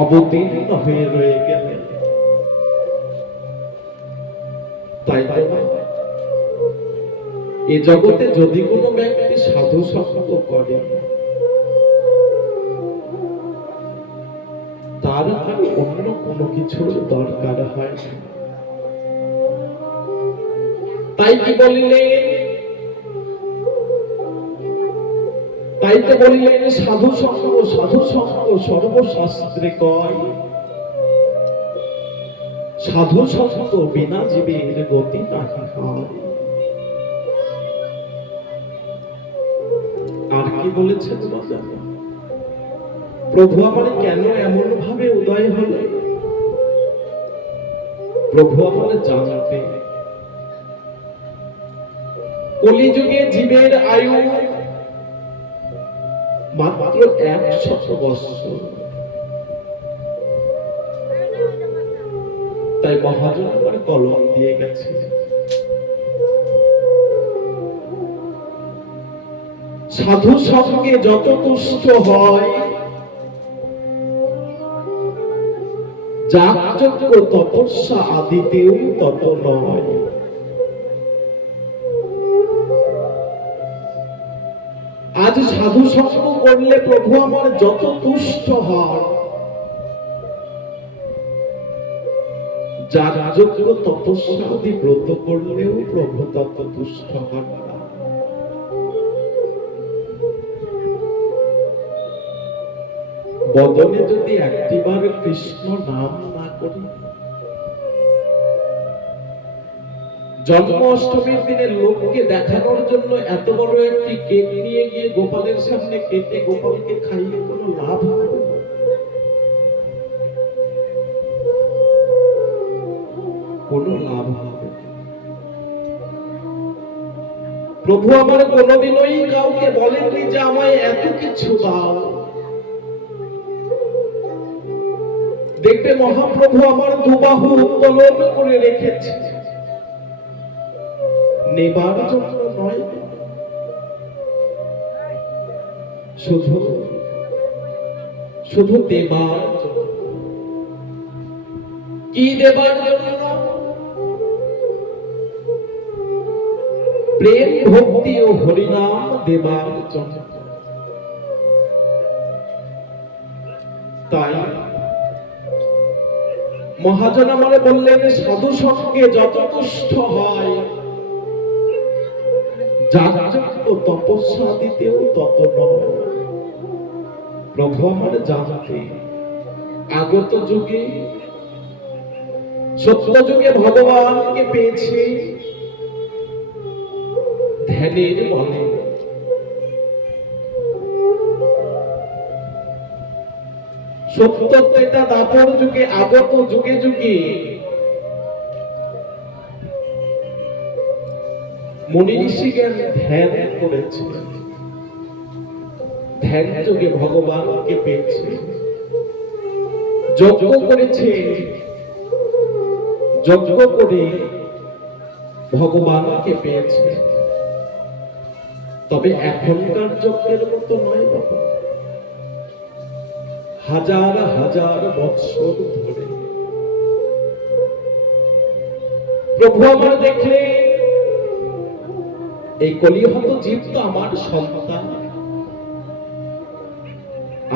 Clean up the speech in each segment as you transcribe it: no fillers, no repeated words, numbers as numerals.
অবতীর্ণ হয়ে রয়ে গেলেন। তাই এ জগতে যদি কোনো ব্যক্তি সাধু সঙ্গ করে, তার আর অন্য কোনো কিছুর দরকার হয় না। তাই কি বলিলেন? তাই তো বলিলেন সাধু সঙ্গ সর্বশাস্ত্রে কয়, সাধু সঙ্গ বিনা জীবের গতি নাহি হয়। আর কি বলেছেন জানো? প্রভু আমার কেন এমন ভাবে উদয় হলো? প্রভু আমার জানতে, কলিযুগে জীবের আয়ু মাত্র 100 বৎসর। তাই মহাজন আমার কলম দিয়ে গেছে, সাধু সঙ্গে যত তুষ্ট হয়, যাগযজ্ঞ তপস্যা আদিতেও তত নয়। আজ সাধু সঙ্গ করলে প্রভু আমার যত তুষ্ট হয়, যাগযজ্ঞ তপস্যা আদি ব্রত করলেও প্রভু তত তুষ্ট হন না। বদনে যদি একটিবার কৃষ্ণ নাম না করি, জন্মাষ্টমীর দিনে লোককে দেখানোর জন্য এত বড় একটি কেক নিয়ে গিয়ে গোপালের সামনে কেটে গোপালকে খাইয়ে কোনো লাভ হবে না। কোনো লাভ হবে না। প্রভু আমার কোনোদিনই কাউকে বলেননি যে আমায় এত কিছু দাও। দেখবে মহাপ্রভু আমার দুবাহু উত্তোলন করে রেখেছে, নেবার জন্য নয়, শুধু শুধু দেবার জন্য। কি দেবার জন্য? প্রেম ভক্তি ও হরিনাম দেবার জন্য। তাই মহাজন আমারে বললেন, সাধু সঙ্গে যত তুষ্ট হয়, যাগযজ্ঞ তপস্যা দিতেও তত নয়। প্রভু আমার জানতে, আগত যুগে সত্য যুগে ভগবানকে পেয়েছে ধ্যানের বলে। সত্য ত্রেতা দাপর যুগে, আগত যুগে যুগে মুনি ঋষিগণ ধ্যান করেছে, ধ্যান যুগে ভগবানকে পেয়েছে, যজ্ঞ করেছে, যজ্ঞ করে ভগবানকে পেয়েছে। তবে এখনকার যজ্ঞের মতো নয় বাবা। হাজার হাজার বৎসর ধরে প্রভু আমার দেখলে এই কলিহত জীব তো আমার সন্তান,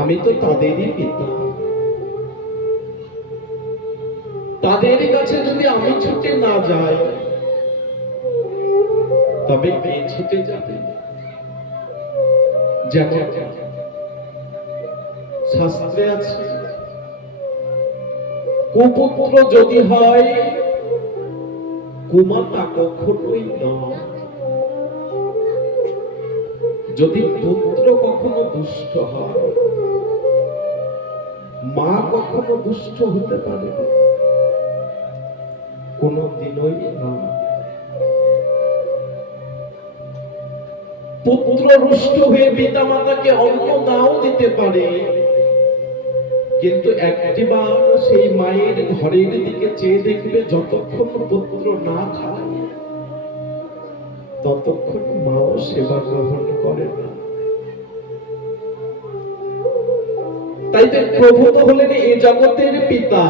আমি তো তাদেরই পিতা। তাদের কাছে যদি আমি ছুটে না যাই, তবে কে ছুটে যাবে? যেমন শাস্ত্রে আছে, কুপুত্র যদি হয় কুমাতা কখনোই নয়। যদি পুত্র কখনো দুষ্ট হয়, মা কখনো দুষ্ট হতে পারে না, কোনদিনই নয়। পুত্র রুষ্ট হয়ে পিতা মাতাকে অন্ন নাও দিতে পারে, কিন্তু একটিবার সেই মায়ের ঘরের দিকে চেয়ে দেখবে, যতক্ষণ পুত্র না খায় ততক্ষণ মাও সেবা গ্রহণ করে না। তাই তো প্রভু তো হলেন এই জগতের পিতা,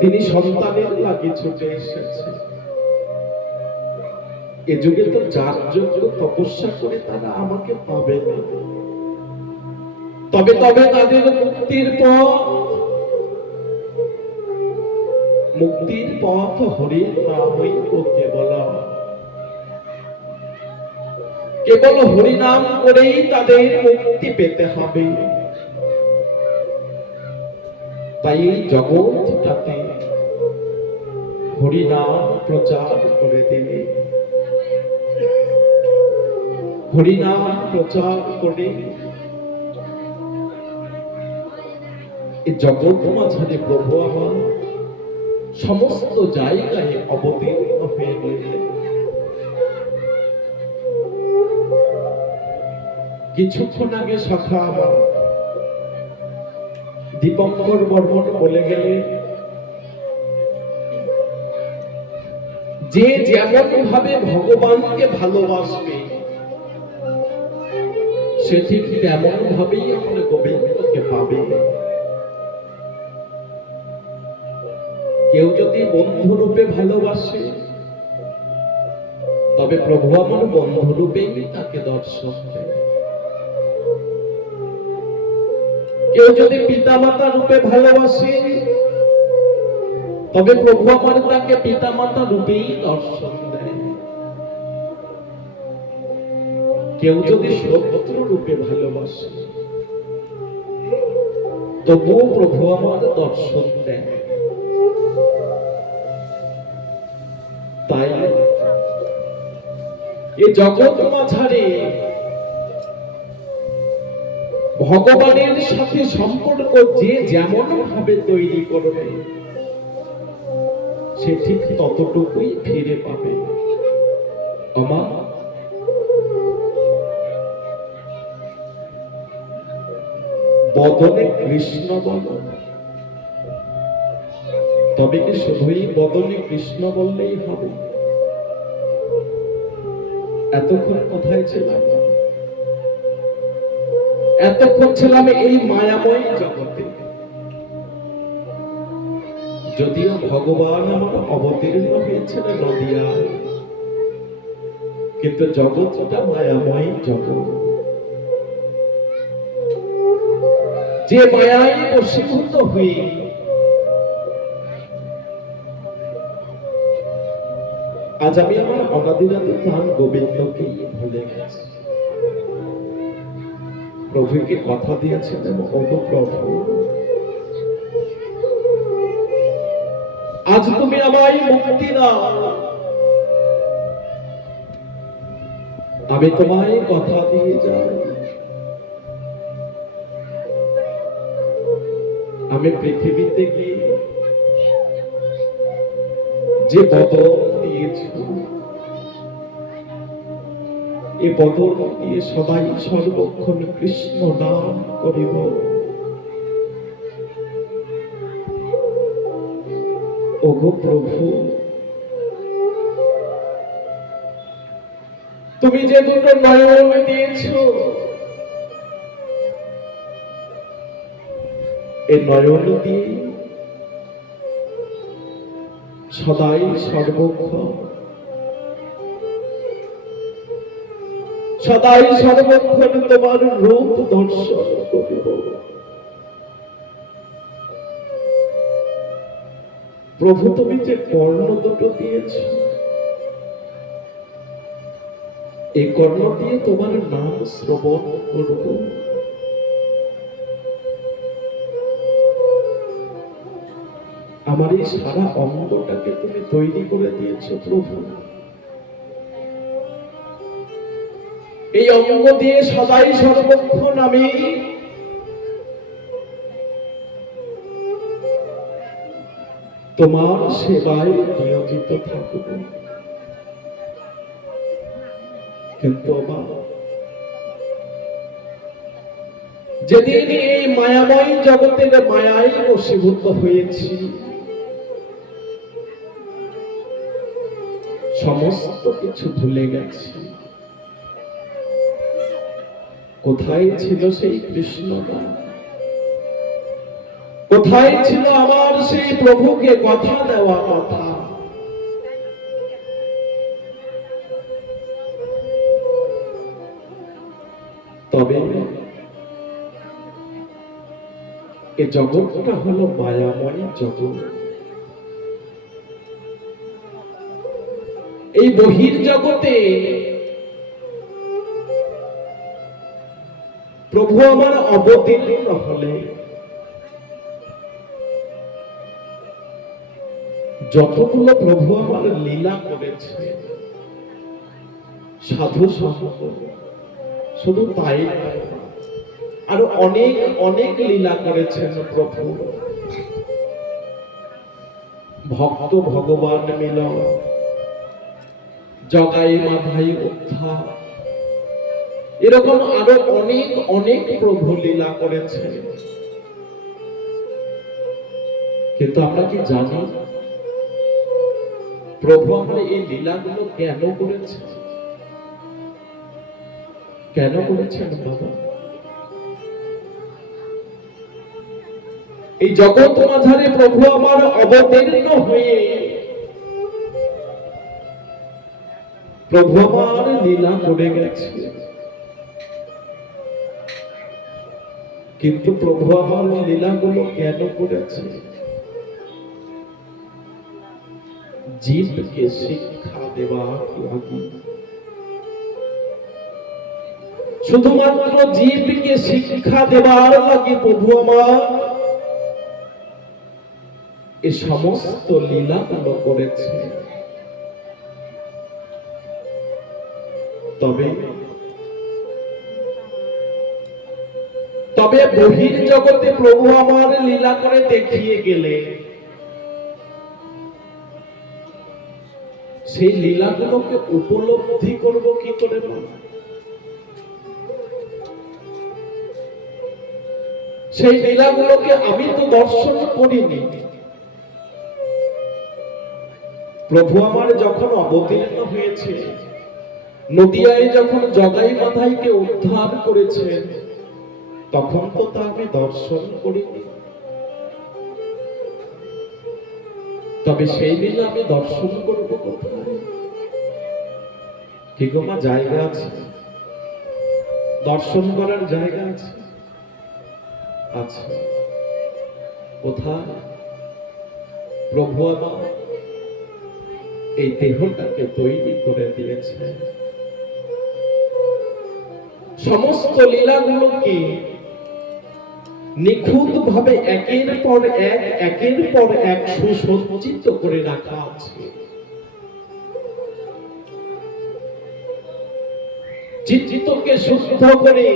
তিনি সন্তানের লাগে ছুটে এসেছে। এ যুগে তো যার যোগ্য তপস্যা করে তারা আমাকে পাবে না, তবে তবে তাদের মুক্তির পথ হরির নামই ও কেবল হরিনাম করেই তাদের মুক্তি পেতে হবে। তাই এই জগৎটাতে হরিনাম প্রচার করে দিলে, হরিনাম প্রচার করে এই জগৎ মাঝারে প্রভু আমার সমস্ত জায়গায় অবতীর্ণ হয়ে গেলেন। কিছুক্ষণ আগে সখা আমার দীপঙ্কর বর্মন বলে গেলে, যে যেমন ভাবে ভগবানকে ভালোবাসবে সে ঠিক তেমন ভাবেই আমরা গোবিন্দকে পাবে। কেউ যদি বন্ধু রূপে ভালোবাসে তবে প্রভু আমার বন্ধু রূপেই তাকে দর্শন দেয়। কেউ যদি পিতামাতা রূপে ভালোবাসে তবে প্রভু আমার তাকে পিতামাতা রূপেই দর্শন দেয়। কেউ যদি শত্রু রূপে ভালোবাসে তবুও প্রভু আমার দর্শন দেয়। তাই এই জগৎ মাঝারে ভগবানের সাথে সম্পর্ক যে যেমন ভাবে তৈরি করবে সে ঠিক ততটুকুই ফিরে পাবে। আমার বদনে কৃষ্ণ বল, তবে কি শুধুই বদনে কৃষ্ণ বললেই হবে? এতক্ষণ কোথায় ছিলাম? এতক্ষণ ছিলাম এই মায়াময় জগতে। যদিও ভগবান আমার অবতীর্ণ হয়েছিল নদিয়ায়, কিন্তু জগৎটা মায়াময় জগৎ। যে মায়ায় বশীভূত হয়ে আজ আমি আমার অনাদিনাদি প্রাণ গোবিন্দকে ভুলে গেছি। প্রভুকে কথা দিয়েছিলেন, ওগো প্রভু আজ তুমি আমায় মুক্তি দাও। আমি তোমায় কথা দিয়ে যাই, আমি পৃথিবীতে গিয়ে যে বদল দিয়েছ এ বদল দিয়ে সবাই সর্বক্ষণ কৃষ্ণ নাম করিব। ওগো প্রভু তুমি যে দুটো নয়ন দিয়েছ এই নয়ন দিয়ে সদাই সর্বক্ষণ তোমার রূপ দর্শন করিব। প্রভু তুমি যে কর্ণ দুটো দিয়েছ এই কর্ণ দিয়ে তোমার নাম শ্রবণ করব। আমার এই সারা অঙ্গটাকে তুমি তৈরি করে দিয়েছ প্রভু। এই অঙ্গ দিয়ে সদাই সর্বক্ষণ আমি তোমার সেবায় নিয়োজিত থাকব। কিন্তু যেদিন এই মায়াময় জগতের মায়ায় বশীভূত হয়েছি, সমস্ত কিছু ভুলে গেছি। কোথায় ছিল সেই কৃষ্ণ নাম? কোথায় ছিল আমার সেই প্রভুকে কথা দেওয়া কথা? তবে এ জগৎটা হলো মায়াময় জগৎ। এই বহির জগতে প্রভু আমার অবতীর্ণ হলে যতগুলো প্রভু আমার লীলা করেছে, সাধু সঙ্গ, শুধু তাই নয়, আরো অনেক অনেক লীলা করেছেন প্রভু। ভক্ত ভগবান মিলন, জগাই মাধাই উদ্ধার, এরকম আরো অনেক অনেক প্রভু লীলা করেছেন। কিন্তু আমরা কি জানি প্রভু আমরা এই লীলাগুলো কেন করেছেন? কেন করেছেন বাবা? এই জগৎ মাঝারে প্রভু আমার অবতীর্ণ হয়ে প্রভু আমার লীলা করে গেছে। কিন্তু প্রভু আমার লীলাগুলো কেন করেছে? জীবকে শিক্ষা দেওয়ার লাগে। শুধুমাত্র জীবকে শিক্ষা দেওয়ার লাগে প্রভু আমার এ সমস্ত লীলাগুলো করেছে। তবে তবে বহির জগতে প্রভু আমার লীলা করে দেখিয়ে গেলে সেই লীলাগুলোকে উপলব্ধি করব কি করে? সেই লীলাগুলোকে আমি তো দর্শন করিনি। প্রভু আমার যখন অবতীর্ণ হয়েছে, নদিয়ায় যখন জগাই মাধাইকে উদ্ধার করেছেন, তখন তো তা আমি দর্শন করিনি। তবে সেই লীলা আমি দর্শন করব কোথায়? কি গো মা, জায়গা আছে? দর্শন করার জায়গা আছে? আচ্ছা, কোথায়? প্রভু আমার এই দেহটাকে তৈরি করে দিয়েছে। সমস্ত লীলাগুলোকে নিখুঁত ভাবে একের পর এক সুসজ্জিত করে রাখা আছে। চিত্তকে শুদ্ধ করে,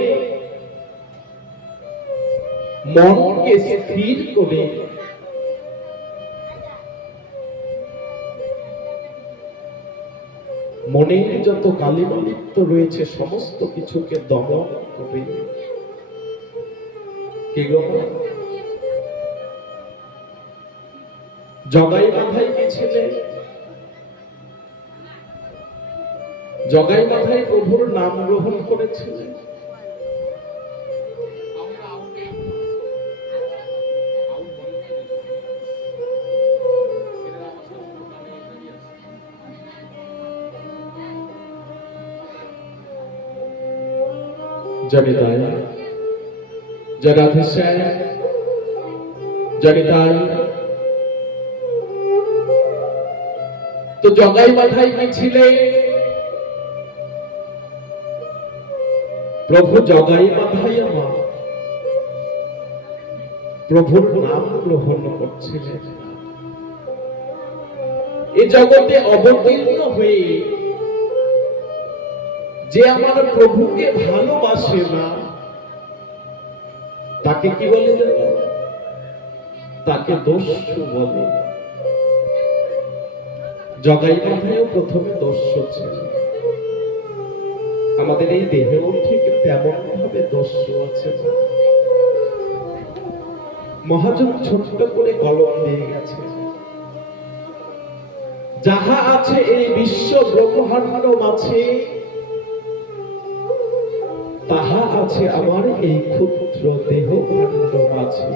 মনকে স্থির করে মনের যত কালিমালিপ্ত রয়েছে সমস্ত কিছুকে দমন করে। কি গো, জগাই মাধাই কি ছেলে? জগাই মাধাই প্রভুর নাম গ্রহণ করেছিলেন। জনিতাই, জরাধেশ্যাম, জনিতাই। তো জগাই মাধাই কি ছিলেন? প্রভু জগাই মাধাই আমার প্রভুর নাম গ্রহণ করছিলেন। এই জগতে অবতীর্ণ হয়ে যে আমার প্রভুকে ভালোবাসে না, তাকে কি বলে জানো? তাকে দস্যু বলে। জগাই মাধাইও প্রথমে দস্যু ছিল। আমাদের এই দেহেও ঠিক তেমন ভাবে দস্যু আছে। মহাজন ছোট্ট করে কলম দিয়ে গেছে, যাহা আছে এই বিশ্ব ব্রহ্মাণ্ড মাঝে তাহা আছে আমার এই ক্ষুদ্র দেহ খণ্ড মাঝে।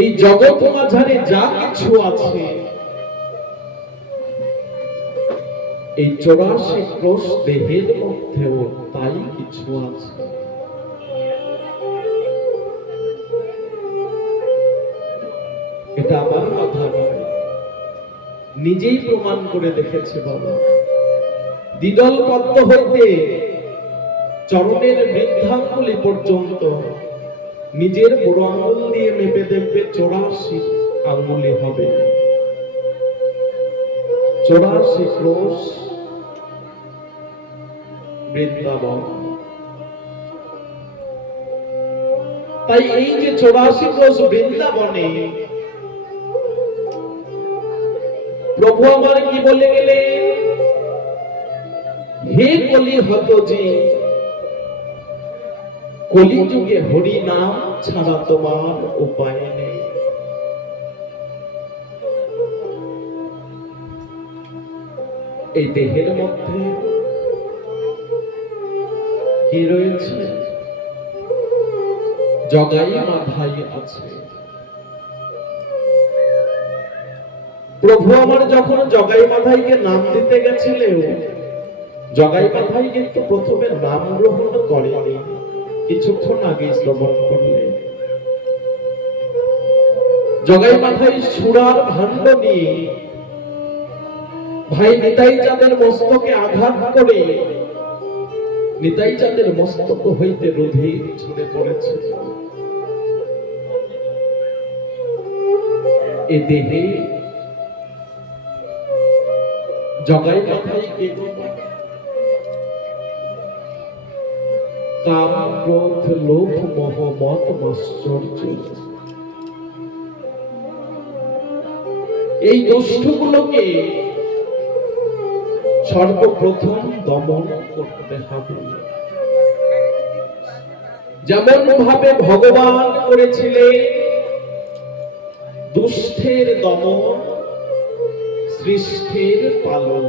এই জগৎ মাঝারে যা কিছু আছে, এই 84 ক্রোশ দেহের মধ্যেও তাই কিছু আছে। এটা আমার কথা নয়, নিজেই প্রমাণ করে দেখেছে বাবা। দ্বিদল পদ্ম হইতে চরণের বৃদ্ধাঙ্গুলি পর্যন্ত নিজের বুড়ো আঙ্গুল দিয়ে মেপে দেখবে 84 আঙ্গুলি হবে, 84 ক্রোশ বৃন্দাবন। তাই এই যে 84 ক্রোশ বৃন্দাবনে প্রভু আমার কি বলে গেলেন, হে কলি হত যে, কলিযুগে হরি নাম ছাড়া তোমার উপায় নেই। এই দেহের মধ্যে কি রয়েছে? জগাই মাধাই আছে। প্রভু আমার যখন জগাই মাধাইকে নাম দিতে গেছিলেন, জগাই মাধাই কিন্তু প্রথমে নাম গ্রহণ করেনি, কিছুক্ষণ আগে শ্রবণ করলে। জগাই মাধাই সুরার ভাণ্ড নিয়ে ভাই নিতাই চাঁদের মস্তকে আঘাত করে নিতাই চাঁদের মস্তক হইতে রোধে ঝরে পড়েছে। এ দেহে জগাই মাধাই কে? কাম ক্রোধ লোভ মোহ মত মাশ্চর্য, এই দোষগুলোকে সর্বপ্রথম দমন করতে হবে। যেমন ভাবে ভগবান করেছিলেন দুষ্টের দমন, সৃষ্টির পালন,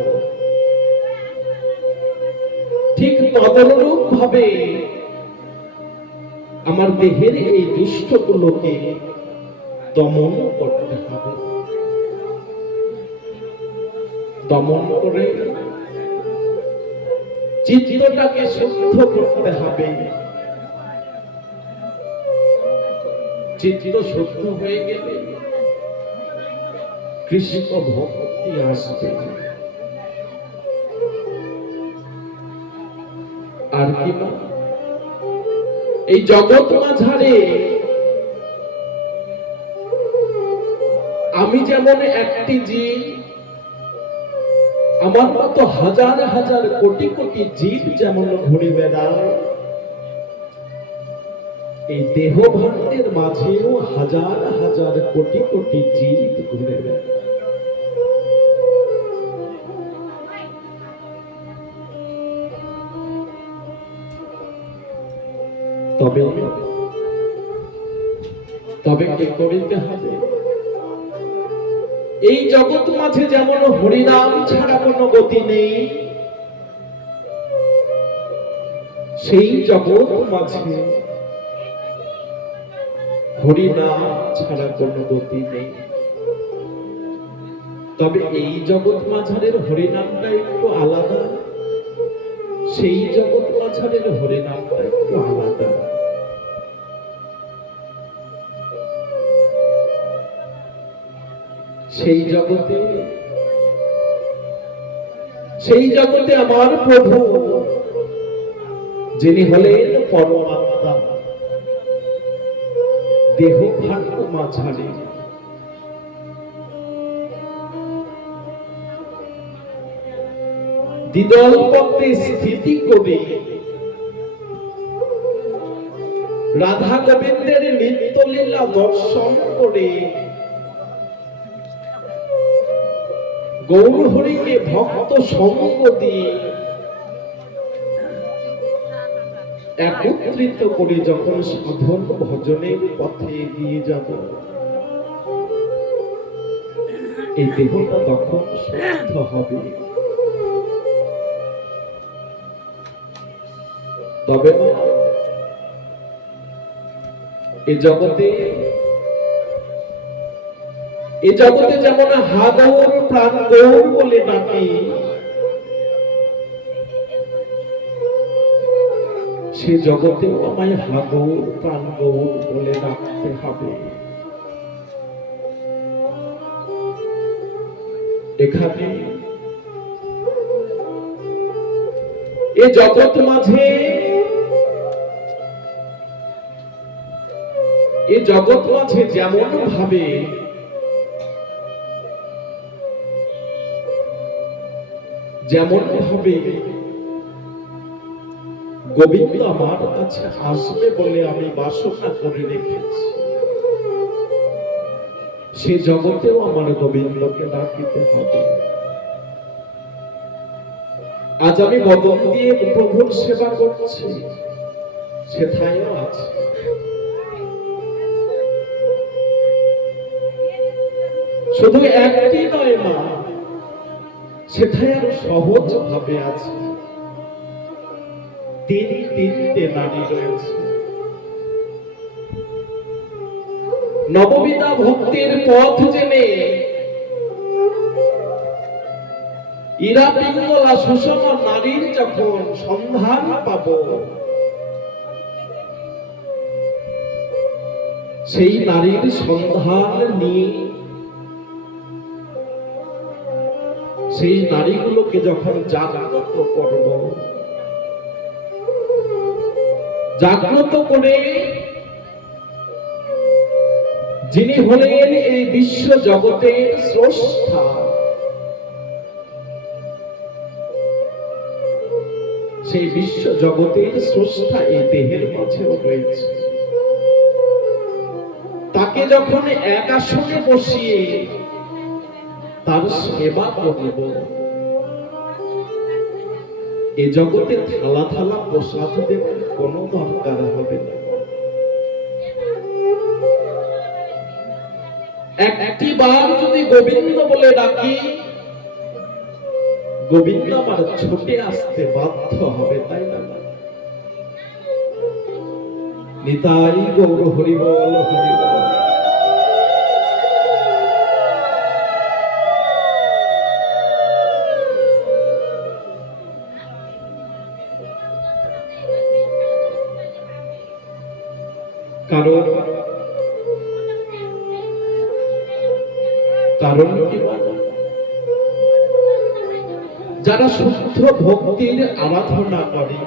ঠিক তদনুরূপ ভাবে আমার দেহের এই দুষ্টগুলোকে দমন করতে হবে। দমন করে চিত্তটাকে শুদ্ধ করতে হবে। চিত্ত শুদ্ধ হয়ে গেলে কৃষ্ণ ভক্তি আসবে। আর কি না, এই জগৎ মাঝারে আমি যেমন একটি জীব, আমার মতো হাজার হাজার কোটি কোটি জীব যেমন ঘুরে বেড়ায়, এই দেহ ভাণ্ডের মাঝেও হাজার হাজার কোটি কোটি জীব ঘুরে বেড়ায়। তবে তবে কি করিতে হবে? এই জগৎ মাঝে যেমন হরিনাম ছাড়া কোনো গতি নেই, সেই জগৎ মাঝে হরিনাম ছাড়া কোনো গতি নেই। তবে এই জগৎ মাঝারের হরিনামটা একটু আলাদা, সেই জগৎ মাঝারের হরিনামটা একটু আলাদা। সেই জগতে আমার প্রভু যিনি হলেন পরমাত্মা, দেহ ভাণ্ড মাঝারে দ্বিদল পথে স্থিতি করে রাধা গোবিন্দের নিত্যলীলা দর্শন করে গৌর হরিকে ভক্ত সঙ্গ দিয়ে একত্রিত করে যখন সাধন ভজনের পথে এগিয়ে যাব, এই দেহটা তখন শুদ্ধ হবে। তবে এই জগতে যেমন হাগৌর প্রাণ গৌর বলে ডাকি, সে জগতেও আমায় হাগৌর প্রাণ গৌর বলে ডাকতে হবে। এখানে এ জগৎ মাঝে যেমন ভাবে গোবিন্দ আমার কাছে আসবে বলে আমি বাসনা করে রেখেছি, সে জগতেও আমার গোবিন্দকে ডাকিতে হবে। আজ আমি বদন দিয়ে প্রভুর সেবা করছি, সেথায়ও আছে। শুধু একটি নয় মা, সেথায় আরো সহজ ভাবে আছে। তিনটে নারী রয়েছে। নববিধা ভক্তির পথ জেনে ইরা পিঙ্গলা সুষমা নারীর যখন সন্ধান পাব, সেই নারীর সন্ধান নিয়ে সেই নারীগুলোকে যখন জাগ্রত করব, জাগ্রত করে যিনি হলেন এই বিশ্ব জগতের স্রষ্টা, সেই বিশ্ব জগতের স্রষ্টা এই দেহের মাঝেও রয়েছে। তাকে যখন এক আসনে বসিয়ে তার সেবা করব, এ জগতে থালা থালা প্রসাদ দেবার কোনো দরকার হবে না। একটি বার যদি গোবিন্দ বলে ডাকি, গোবিন্দ আমার ছুটে আসতে বাধ্য হবে, তাই না? নিতাই গৌর হরি বল, হরি বল। কারণ কি? যারা শুদ্ধ ভক্তির আরাধনা করে,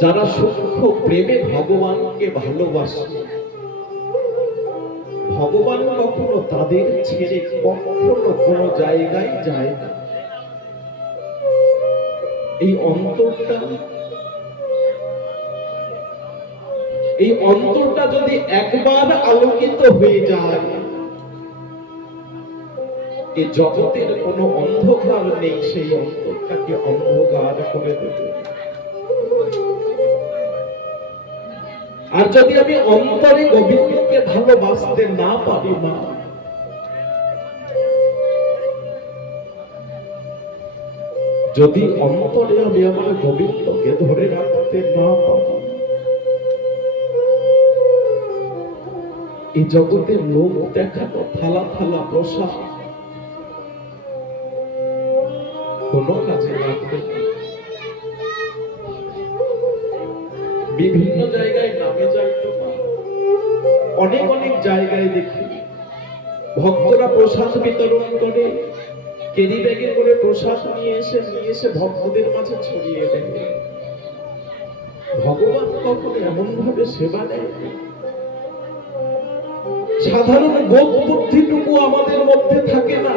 যারা সূক্ষ্ম প্রেমে ভগবানকে ভালোবাসে, ভগবান কখনো তাদের ছেড়ে কখনো কোনো জায়গায় যায় না। এই অন্তরটা যদি একবার আলোকিত হয়ে যায়, এই জগতের কোনো অন্ধকার নেই, সেই অন্তরটাকে অন্ধকার করে দেবে। আর যদি আমি অন্তরে গোবিন্দকে ভালোবাসতে না পারি না, যদি অন্তরে আমি আমার গোবিন্দকে ধরে রাখতে না পারি, এই জগতের লোক দেখানো থালা থালা প্রসাদ কোনো কাজে লাগবে না। বিভিন্ন জায়গায় নামে যাই তো অনেক জায়গায় দেখি ভক্তরা প্রসাদ বিতরণ করে, ক্যারি ব্যাগে করে প্রসাদ নিয়ে এসে ভক্তদের মাঝে ছড়িয়ে দেয়। ভগবান কখনো এমন ভাবে সেবা দেয়? সাধারণ বোধ বুদ্ধিটুকু আমাদের মধ্যে থাকে না।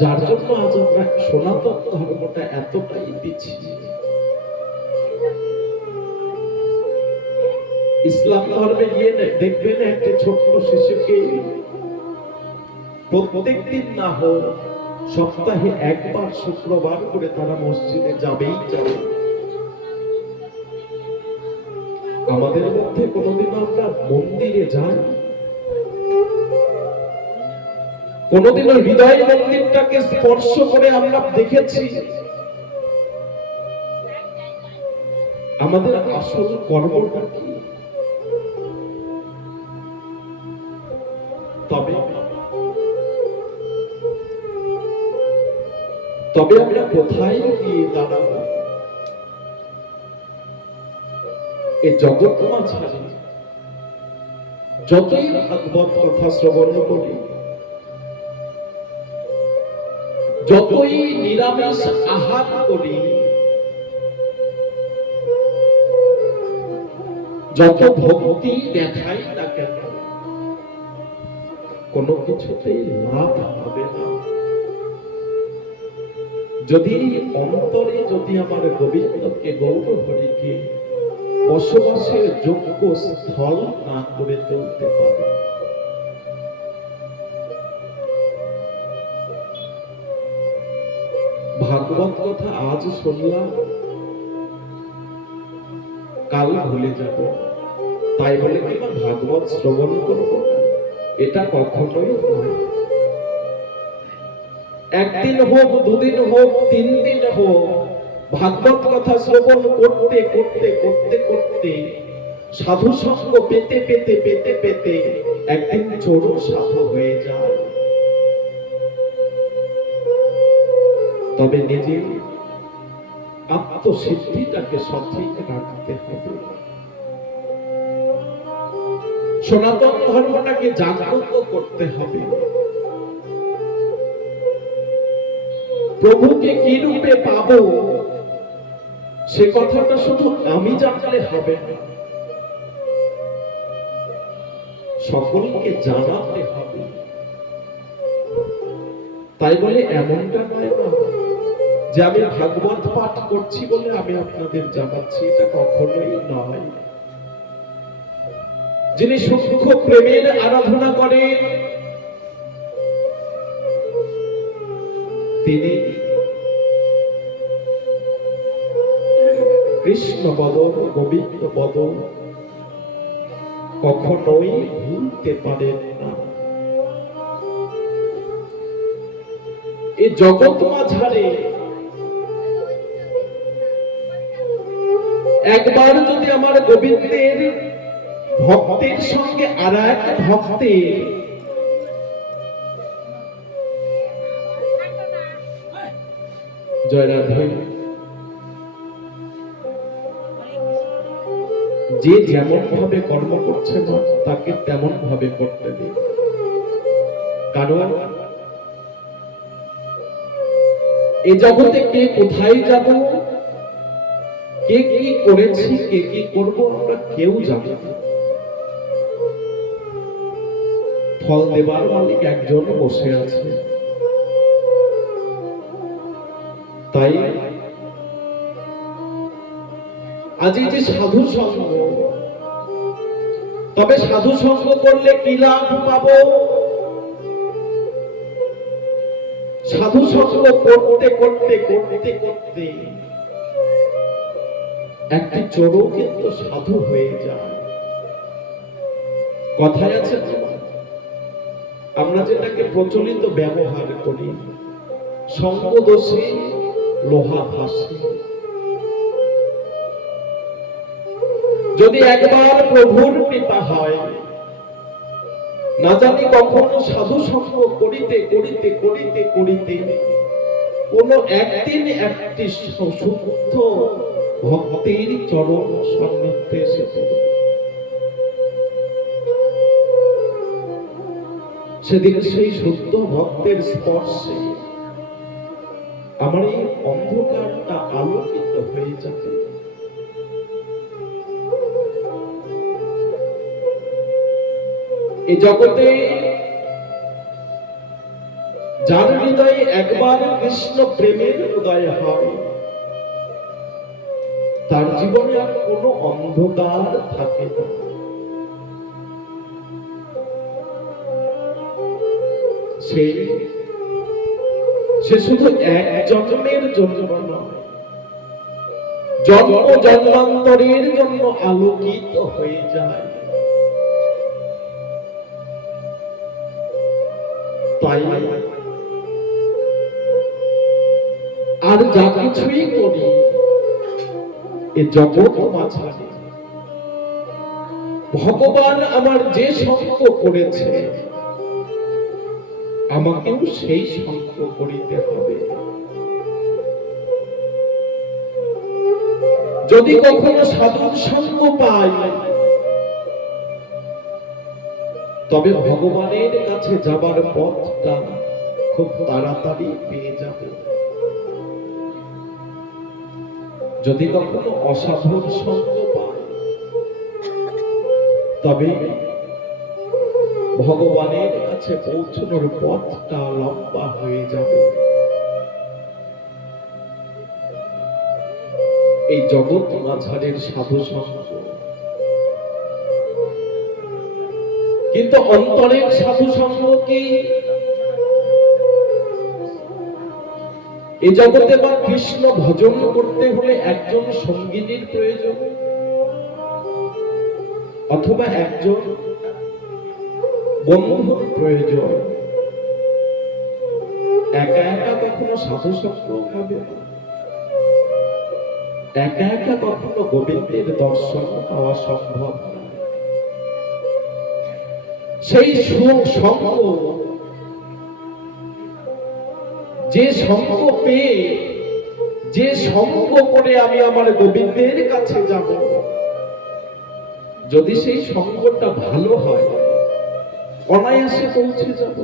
যার জন্য আজ আমরা সনাতন ধর্মটা এতটাই পিছিয়ে। ইসলাম ধর্মে গিয়ে দেখবেন একটা ছোট্ট শিশুকে প্রত্যেক দিন না হোক সপ্তাহে একবার শুক্রবার করে তারা মসজিদে যাবেই যাবে। আমাদের মধ্যে কোনোদিন আমরা মন্দিরে যাই? কোনোদিনও হৃদয় মন্দিরটাকে স্পর্শ করে আমরা দেখেছি? আমাদের আসল কর্মটা কি? তবে আমরা কোথায় গিয়ে দাঁড়াবো? এই জগৎ মাঝারি যতই ভাগবত কথা শ্রবণ করি, যতই নিরামিষ আহার করি, যত ভক্তি দেখাই না কেন, কোনো কিছুতেই লাভ হবে না যদি অন্তরে যদি আমার গোবিন্দকে গৌর হরিকে বসবাসের যোগ্য স্থল না করে তুলতে পারে। ভাগবত কথা আজ শুনলাম, কাল ভুলে যাব, তাই বলে কি না ভাগবত শ্রবণ করব? এটা কখনোই নয়। একদিন হোক, দুদিন হোক, 3 দিন হোক, ভাগবত কথা শ্রবণ করতে করতে করতে করতে সাধু সঙ্গ পেতে পেতে পেতে পেতে একদিন চরম সাধু হয়ে যায়। তবে নিজের আত্মসিদ্ধিটাকে সঠিক রাখতে হবে, সনাতন ধর্মটাকে জাগ্রত করতে হবে। প্রভুকে কি রূপে পাবো সে কথাটা শুধু আমি জানলে হবে না, সকলকে জানাতে হবে। তাই বলে এমনটা নয় না যে আমি ভাগবত পাঠ করছি বলে আমি আপনাদের জানাচ্ছি, এটা কখনোই নয়। যিনি সূক্ষ্ম প্রেমের আরাধনা করেন তিনি কৃষ্ণ বদন গোবিন্দ বদন কখনোই ভুলতে পারেন না। এই জগৎ মাঝারে একবার যদি আমার গোবিন্দের ভক্তের সঙ্গে আর এক ভক্তের জয় রাধে, যে যেমন ভাবে কর্ম করছে না তাকে তেমন ভাবে করতে দিন। কারণ এই জগতে কে কোথায় যাব, কে কি করেছি, কে কি করব, আমরা কেউ জানি না। ফল দেবার মালিক একজন বসে আছে। তাই আজ এই যে সাধু সঙ্গ, তবে সাধু সঙ্গ করলে কি লাভ পাবো? সাধু সঙ্গ করতে করতে করতে করতে একটি চোরও কিন্তু সাধু হয়ে যায়। কথায় আছে আমরা যেটাকে প্রচলিত ব্যবহার করি, সঙ্গদোষে লোহা ভাসে। যদি একবার প্রভুর কৃপা হয়, না জানি কখনো সাধু সঙ্গ করিতে করিতে করিতে করিতে কোন একদিন একটি শুদ্ধ ভক্তের চরণ সান্নিধ্যে এসে পড়বে। সেদিন সেই শুদ্ধ ভক্তের স্পর্শে আমার এই অন্ধকারটা আলোকিত হয়ে যাবে। এই জগতে যার হৃদয়ে একবার কৃষ্ণ প্রেমের উদয় হয়, তার জীবনে আর কোনো অন্ধকার থাকে না। সে শুধু এক জন্মের জন্য নয়, জন্ম জন্মান্তরের জন্য আলোকিত হয়ে যায়। তাই আর যা কিছুই করি এ জগৎ মাঝারে ভগবান আমার যে সঙ্গ করেছে আমাকেও সেই সঙ্গ করিতে হবে। যদি কখনো সাধুর সঙ্গ পাই তবে ভগবানের কাছে যাবার পথটা খুব তাড়াতাড়ি পেয়ে যাব। যদি কখনো অসাধুর সঙ্গ পাই তবে ভগবানের কাছে পৌঁছানোর পথটা লম্বা হয়ে যাবে। এই জগৎ মাঝারের সাধু সঙ্গ কিন্তু অন্তরের সাধু সঙ্গ কি? এই জগতে বা কৃষ্ণ ভজন করতে হলে একজন সঙ্গিনীর প্রয়োজন, অথবা একজন বন্ধুর প্রয়োজন। একা একা কখনো সাধু সঙ্গ হবে না, একা একা কখনো গোবিন্দের দর্শন পাওয়া সম্ভব না। সেই সঙ্গ, যে সঙ্গ পেয়ে, যে সঙ্গ করে আমি আমার গোবিন্দের কাছে যাব, যদি সেই সঙ্গটা ভালো হয় অনায়াসে পৌঁছে যাব।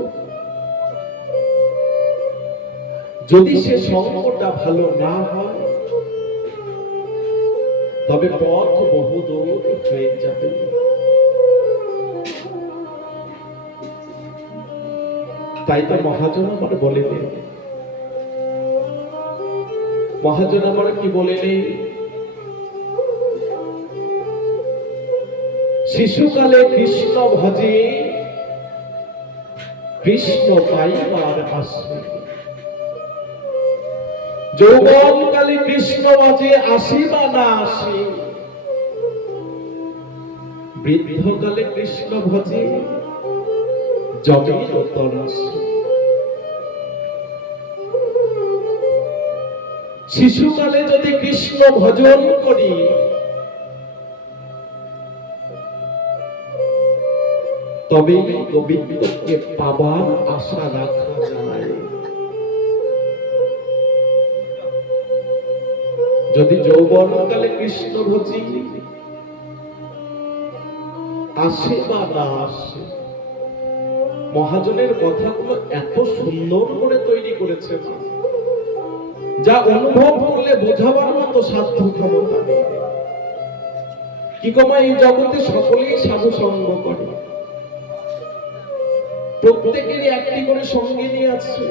যদি সে সঙ্গটা ভালো না হয় তবে পথ বহুদূর হয়ে যাবে। তাই তো মহাজন আমার বলেন, মহাজন আমার কি বলেন, শিশুকালে কৃষ্ণ ভজে কৃষ্ণ পাইবার আসে, যৌবন কালে কৃষ্ণ ভজে আসি বা না আসে, বৃদ্ধকালে কৃষ্ণ ভজে জমের উত্তর আসে। শিশুকালে যদি কৃষ্ণ ভজন করি তবে গোবিন্দকে পাবার আশা রাখা যায়। যদি যৌবনকালে কৃষ্ণ ভজি আসে বা না আসে, মহাজনের কথাগুলো এত সুন্দর করে তৈরি করেছে যা অনুভব করলে বোঝাবার মতো সাধ্য ক্ষমতা নেই। কি কমা এই জগতে সকলেই সাধু সঙ্গ করে, প্রত্যেকেরই একটি করে সঙ্গিনী আছে,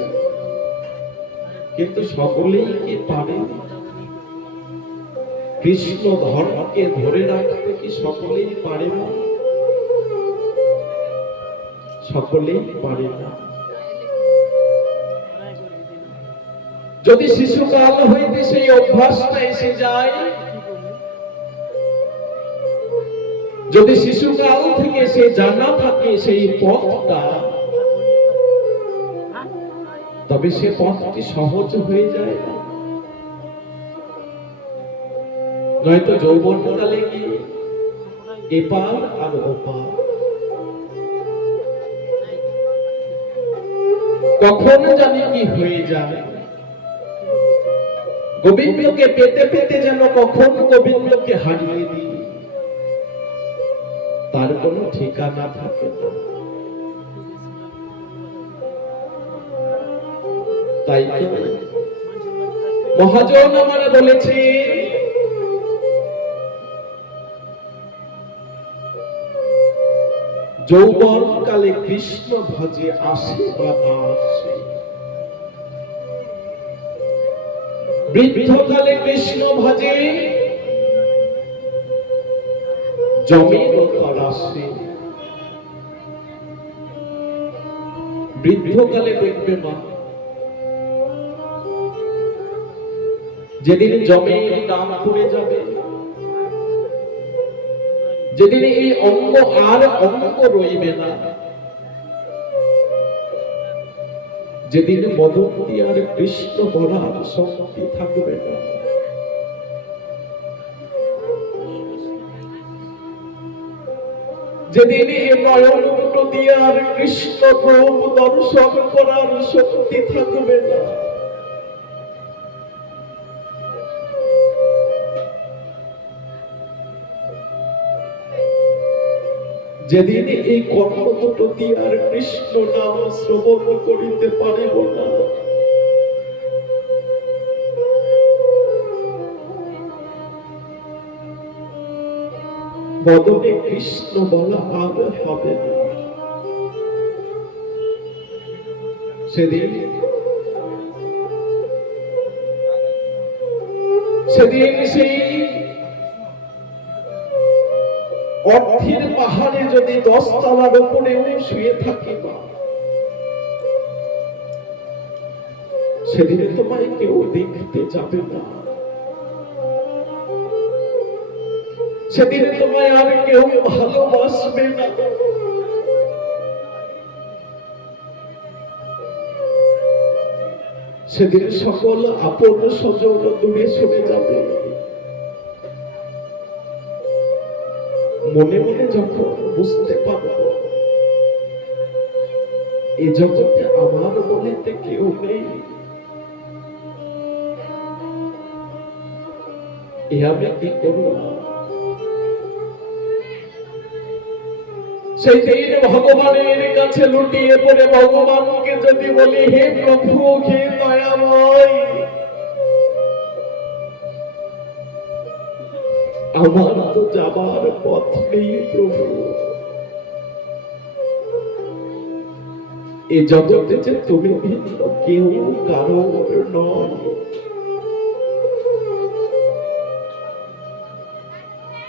কিন্তু সকলেই কি পারে কৃষ্ণ ধর্মকে ধরে রাখতে? কি সকলেই পারে না? সকলেই পারে না। যদি শিশুকাল হইতে সেই অভ্যাসটা এসে যায়, যদি শিশুকাল থেকে সে জানা থাকে সেই পথটা, তবে সে পথটি সহজ হয়ে যায় না। নয়তো যৌবনকালে কি এপার আর ওপার, কখন জানি কি হয়ে যায়। গোবিন্দকে পেতে পেতে যেন কখন গোবিন্দকে হারিয়ে দিই, তার কোনো ঠিকানা থাকে না। তাই মহাজন আমরা বলেছি, যৌবন কালে কৃষ্ণ ভজে আসে বা না আসে, বৃদ্ধকালে কৃষ্ণ ভজে জমের উত্তর আসে। বৃদ্ধকালে দেখবে মা, যেদিন জমের দাম পড়ে যাবে, যেদিন এই অঙ্গ আর অঙ্গ রইবে না, যেদিন মদন আর কৃষ্ণ বলার শক্তি থাকবে না, যেদিন নয়ন দুটো দিয়ে আর কৃষ্ণ রূপ দর্শন করার শক্তি থাকবে না, যেদিন এই কর্ম দুটো দিয়ে আর কৃষ্ণ নাম শ্রবণ করিতে পারিব না, বদনে কৃষ্ণ বলা আর হবে না। সেদিন সেই অর্থের পাহাড়ে যদি 10 তলার উপরেও শুয়ে থাকি, সেদিন তোমায় কেউ দেখতে যাবে না, সেদিন তোমায় আর কেউ ভালোবাসবে না। সেদিন সকল আপন স্বজন দূরে সরে যাবে। মনে মনে যখন বুঝতে পারব এই জগতে আমার বলিতে কেউ নেই, এ আমি কি করব? সেই দিন ভগবানের কাছে লুটিয়ে পড়ে ভগবানকে যদি বলি, হে প্রভু, হে দয়াময়, আমার তো যাবার পথ নেই প্রভু, এই জগতে যে তুমি ভিন্ন কেউ কারোর নয়,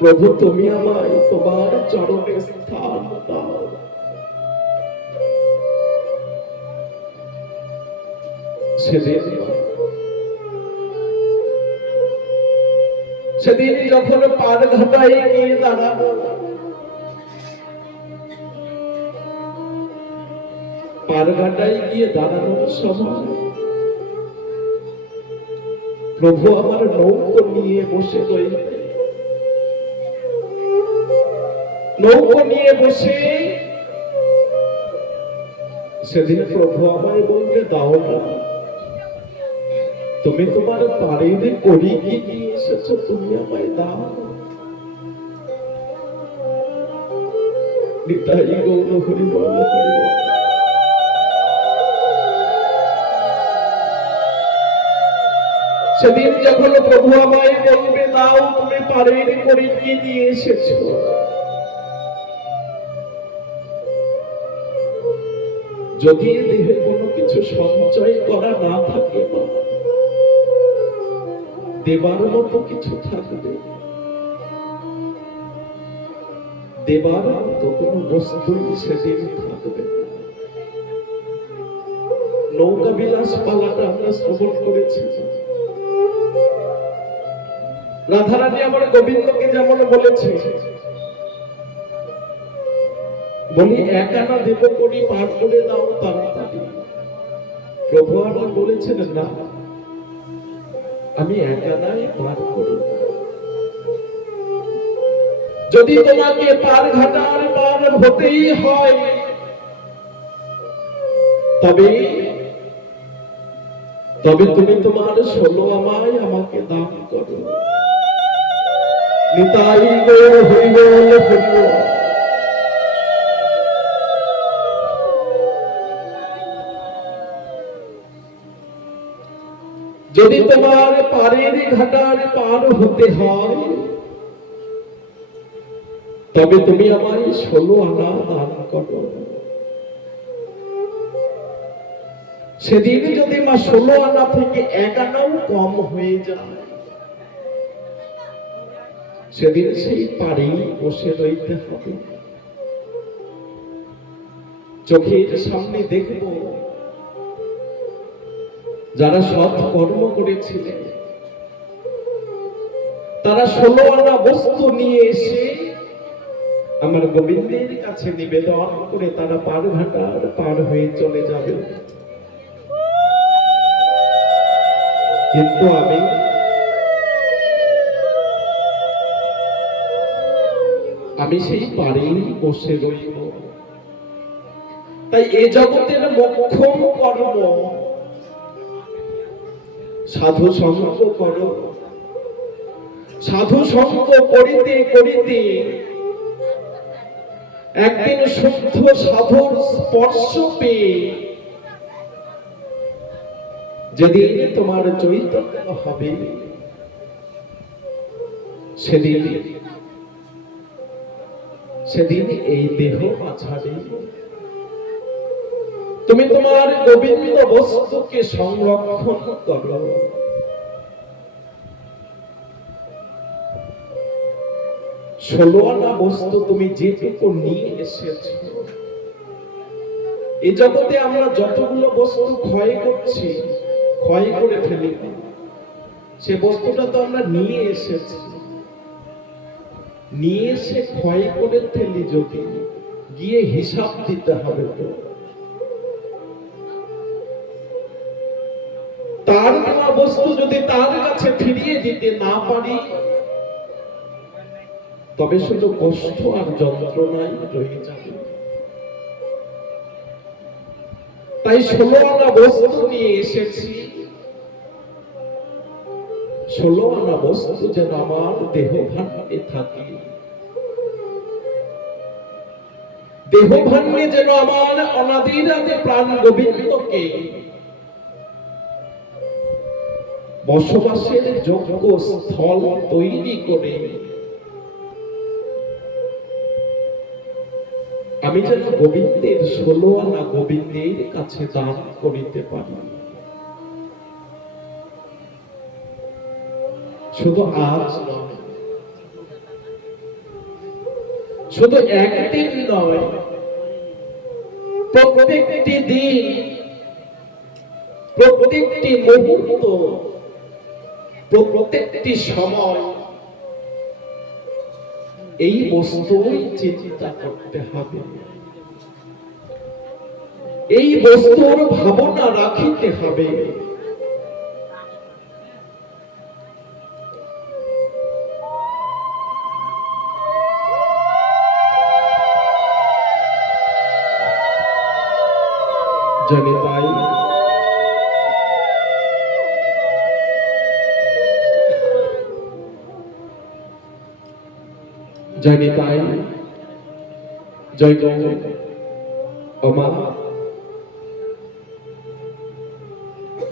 প্রভু তুমি আমায় তোমার চরণে স্থান দাও। সেদিন যখন পার ঘাটায় গিয়ে দাঁড়াবো, পার ঘাটায় গিয়ে দাঁড়ানোর সময় প্রভু আমার নৌকো নিয়ে বসে রইবে, নৌকো নিয়ে বসে সেদিন প্রভু আমায় বলবে, দাও না, তুমি তোমার পাড়ের করি কি নিয়ে এসেছো, তুমি আমায় দাও। নিতাই গৌর হরি বল, হরি বল। সেদিন যখন প্রভু আমায় বলবে, দাও, তুমি পাড়ের করি কি নিয়ে এসেছো, যদি দেহে কোনো কিছু সঞ্চয় করা না থাকে, দেবার মতো কিছু থাকবে, দেবার মতো কোনো বস্তুই সেদিন থাকবে না। নৌকা বিলাস পালাটা আমরা শ্রবণ করেছি। রাধারানী আমার গোবিন্দকে যেমন বলেছে, বলি 1 আনা দেব করি, পার করে দাও তাড়াতাড়ি। প্রভু আমার বলেছেন, না, আমি 1 আনায় পার করি। যদি তোমাকে পার ঘাটার পার হতেই হয়, তবে তুমি তোমার 16 আমায় আমাকে দান করো। নিতাই গৌর হরি বল, হরি বল। যদি তোমার পারের ঘাটার পার হতে হয়, তবে তুমি আমায় 16 আনা দান করো। সেদিন যদি মা 16 আনা থেকে 1 আনাও কম হয়ে যায়, সেদিন সেই পারেই বসে রইতে হবে। চোখের সামনে দেখব যারা সৎ কর্ম করেছিলেন, তারা 16 আনা বস্তু নিয়ে এসে আমার গোবিন্দের কাছে নিবেদন করে তারা পার ঘাটার পার হয়ে চলে যাবে। কিন্তু আমি সেই পারেই বসে রইব। তাই এ জগতের মোক্ষম কর্ম সাধু সঙ্গ করো। সাধু সঙ্গ করিতে করিতে একদিন শুদ্ধ সাধুর স্পর্শ পেয়ে যেদিন তোমার চৈতন্য হবে, সেদিন এই দেহ মাঝারে তুমি তোমার গোবিন্দ বস্তুকে সংরক্ষণ করো। ষোলো আনা বস্তু তুমি যেটুকু নিয়ে এসেছ, এই জগতে আমরা যতগুলো বস্তু ক্ষয় করছি, ক্ষয় করে ফেলি, সে বস্তুটা তো আমরা নিয়ে এসেছি। নিয়ে এসে ক্ষয় করে ফেলি যদি, গিয়ে হিসাব দিতে হবে। তো তার দেওয়া বস্তু যদি তার কাছে ফিরিয়ে দিতে না পারি, তবে শুধু কষ্ট আর যন্ত্রণাই রয়ে যাবে। তাই 16 আনা বস্তু নিয়ে এসেছি, 16 আনা বস্তু যেন আমার দেহ ভাণ্ডে থাকে, দেহ ভাণ্ডে যেন আমার অনাদির আদি প্রাণ গোবিন্দকে বসবাসের যোগ্য স্থল তৈরি করে আমি যেন গোবিন্দের 16 আনা গোবিন্দের কাছে দান করিতে পারি। শুধু আজ নয়, শুধু একদিন নয়, প্রত্যেকটি দিন, প্রত্যেকটি মুহূর্ত, প্রত্যেকটি সময় এই বস্তুই চিন্তা করতে হবে, এই বস্তুর ভাবনা রাখিতে হবে। জানি তাই জয় জয় ওমা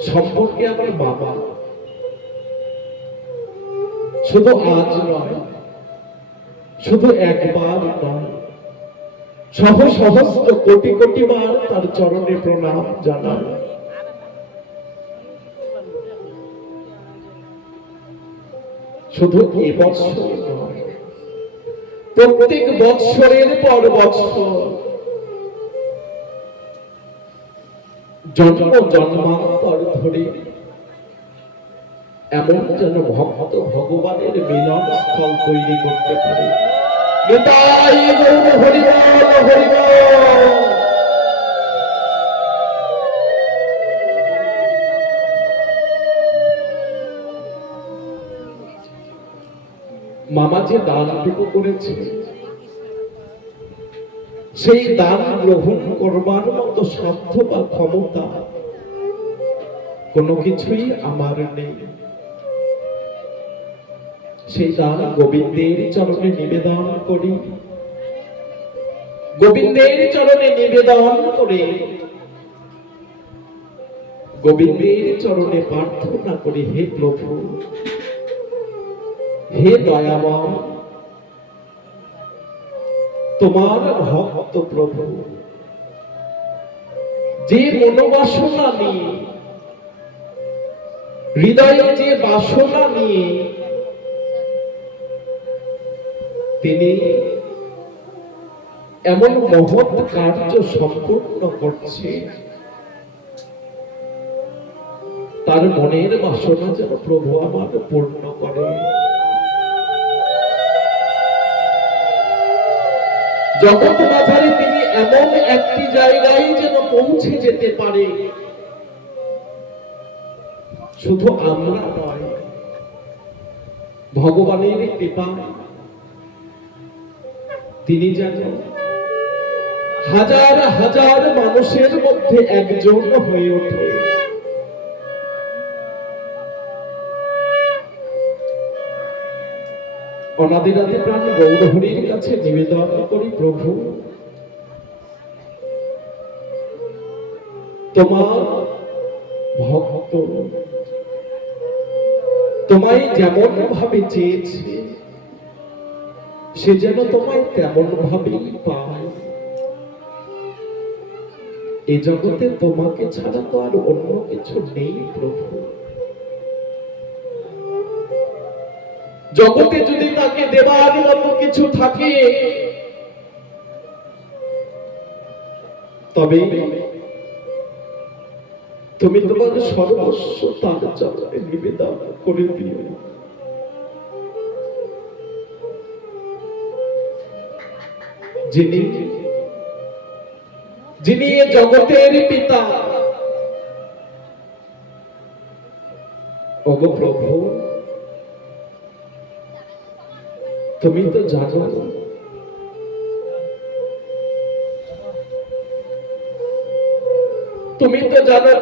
সম্পর্কে আমার বাবা শুধু আজ নয়, শুধু একবার নয়, সহস্র কোটি কোটি বার তার চরণে প্রণাম জানাই। শুধু এবছর নয়, প্রত্যেক বৎসরের পর বৎসর, জন্ম জন্মান্তর ধরে এমন যেন ভক্ত ভগবানের মিলন স্থল তৈরি করতে পারে। নিতাই গৌর হরি বল, হরি বল। মামা যে দানটুকু করেছে, সেই দান গ্রহণ করবার মতো সাধ্য বা ক্ষমতা কোনো কিছুই আমার নেই। সেই দান গোবিন্দের চরণে নিবেদন করি, গোবিন্দের চরণে নিবেদন করে গোবিন্দের চরণে প্রার্থনা করি, হে প্রভু, হে দয়াময়, তোমার ভক্ত প্রভু যে মনোবাসনা নিয়ে, হৃদয়ে যে বাসনা নিয়ে তিনি এমন মহৎ কার্য সম্পূর্ণ করছে, তার মনের বাসনা যেন প্রভু আমার পূর্ণ করে। জগৎ মাঝারে তিনি এমন একটি জায়গায় যেন পৌঁছে যেতে পারে, শুধু আমরা নয়, ভগবানের কৃপা তিনি যেন হাজার হাজার মানুষের মধ্যে একজন হয়ে ওঠে। অনাদিরাদি প্রাণ গৌরহরির কাছে নিবেদন করি, প্রভু তোমার ভক্ত তোমায় যেমন ভাবে চেয়েছে, সে যেন তোমায় তেমন ভাবেই পায়। এই জগতে তোমাকে ছাড়া তো আর অন্য কিছু নেই প্রভু। জগতে যদি তাকে দেবার মতো কিছু থাকে, তবে তুমি তোমার সর্বস্ব তার চরণে নিবেদন করে দিও। যিনি জগতের পিতা, ওগো প্রভু তুমি তো জানো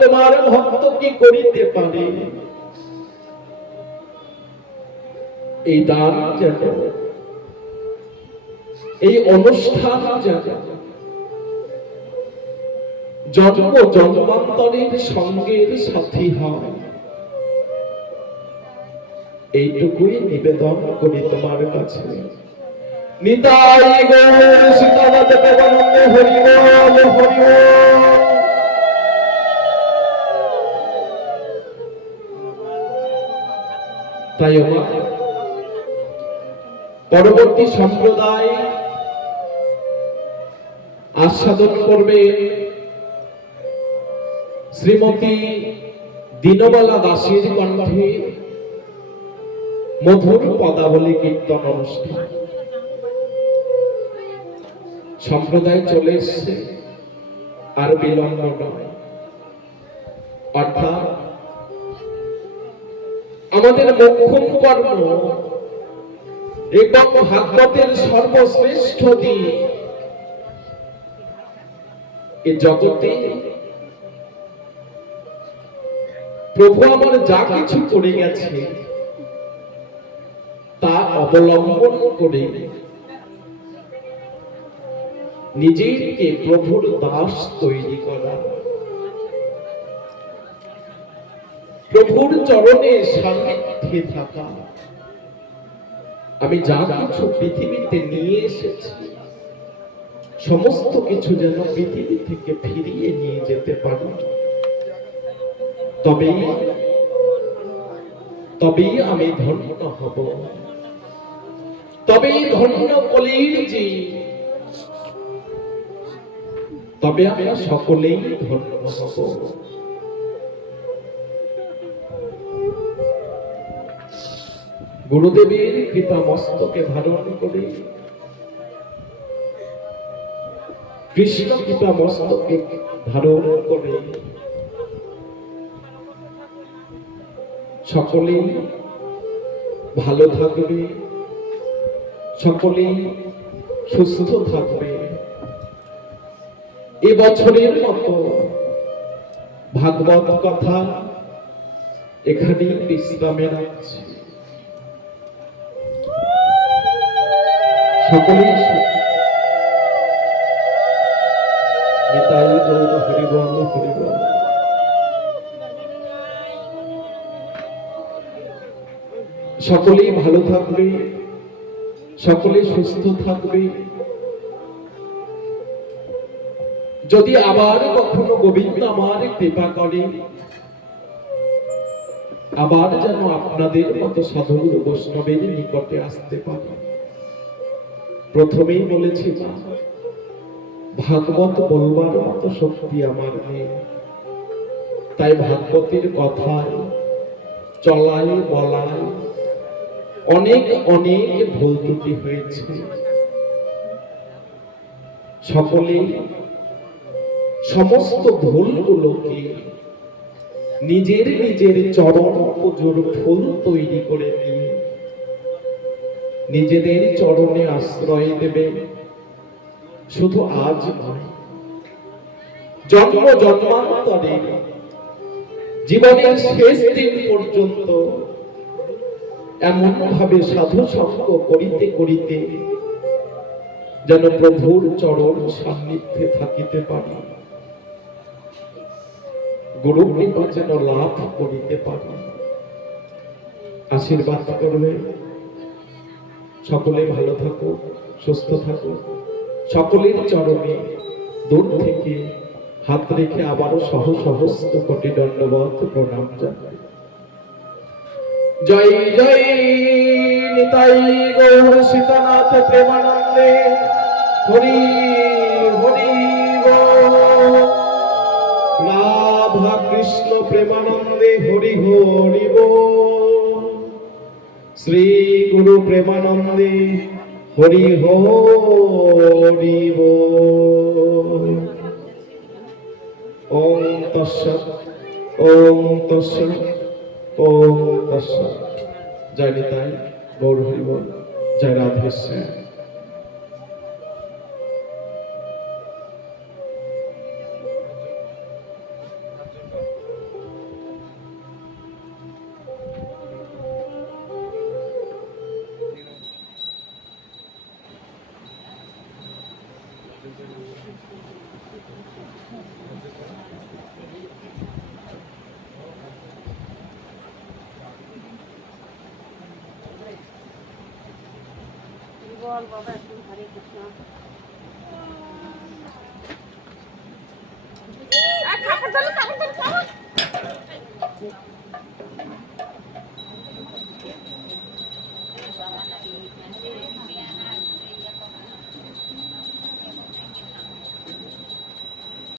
তোমার ভক্ত কি করিতে পারে। এই দান যেন, এই অনুষ্ঠান যেন জন্ম জন্মান্তরের সঙ্গের সাথী হয়, এইটুকুই নিবেদন করি তোমার কাছে। নিতাই গৌর সীতানাথ প্রেমানন্দ হরি বল, হরি বল। তাই পরবর্তী সম্প্রদায় আস্বাদন করবে শ্রীমতী দীনবালা দাসীর কণ্ঠে মধুর পদাবলী কীর্তন অনুষ্ঠান। সম্প্রদায় চলে এসছে, আর বিলম্ব নয়। অর্থাৎ আমাদের মোক্ষম কর্ম এবং ভাগবতের সর্বশ্রেষ্ঠ দিন এ জগতে প্রভু আমার যা কিছু করে গেছে তা অবলম্বন করে নিজেকে প্রভুর দাস তৈরি করা, প্রভুর চরণে সান্নিধ্যে থাকা। আমি যা কিছু পৃথিবীতে নিয়ে এসেছি সমস্ত কিছু যেন পৃথিবী থেকে ফিরিয়ে নিয়ে যেতে পারি, তবেই আমি ধন্য হব, তবেই ধন্য কলির যে, তবে আমরা সকলেই ধন্য হব। গুরুদেবের কৃপা মস্তকে ধারণ করে, কৃষ্ণ কৃপা মস্তকে ধারণ করে সকলেই ভালো থাকবে, সকলেই সুস্থ থাকবে। এবছরের মতো ভাগবত কথা এখানেই বিশ্রামে রাখছি। সকলেই নিতাই গৌর হরি বল, হরি বল। সকলেই ভালো থাকবে, সকলে সুস্থ থাকবে। যদি আবার কখনো গোবিন্দ আমার কৃপা করে, আবার যেন আপনাদের মতো সাধু বৈষ্ণবের নিকটে আসতে পারে। প্রথমেই বলেছি মা, ভাগবত বলবার মতো শক্তি আমার নেই, তাই ভাগবতের কথায় চলায় বলায় অনেক অনেক ভুল ত্রুটি হয়েছে। সকলে সমস্ত ভুলগুলোকে নিজের নিজের চরণ পুজোর ফুল তৈরি করে দিয়ে নিজেদের চরণে আশ্রয় দেবে। শুধু আজ নয়, জন্ম জন্মান্তরে জীবনের শেষ দিন পর্যন্ত এমন ভাবে সাধু সঙ্গ করিতে করিতে যেন প্রভুর চরণ সান্নিধ্যে থাকিতে পারি, গুরু কৃপা যেন লাভ করিতে পারি। আশীর্বাদ করবে। সকলে ভালো থাকো, সুস্থ থাকো। সকলের চরণে দূর থেকে হাত রেখে আবারও সহস্র কোটি দণ্ডবত প্রণাম জানাই। জয় জয় নিতাই গৌর সীতানাথ প্রেমানন্দে। হরি হরি বল। রাধা কৃষ্ণ প্রেমানন্দে। হরি হরি বল। শ্রী গুরু প্রেমানন্দে। হরি হরি বল। ওম তৎসৎ। ওম তৎসৎ। ওম তৎসৎ। জয় নিতাই গৌর হরি বল। জয় রাধেশ্যাম। বল বাবা একটু হরে কৃষ্ণ। খাবার দাও, খাবার দাও, খাবার।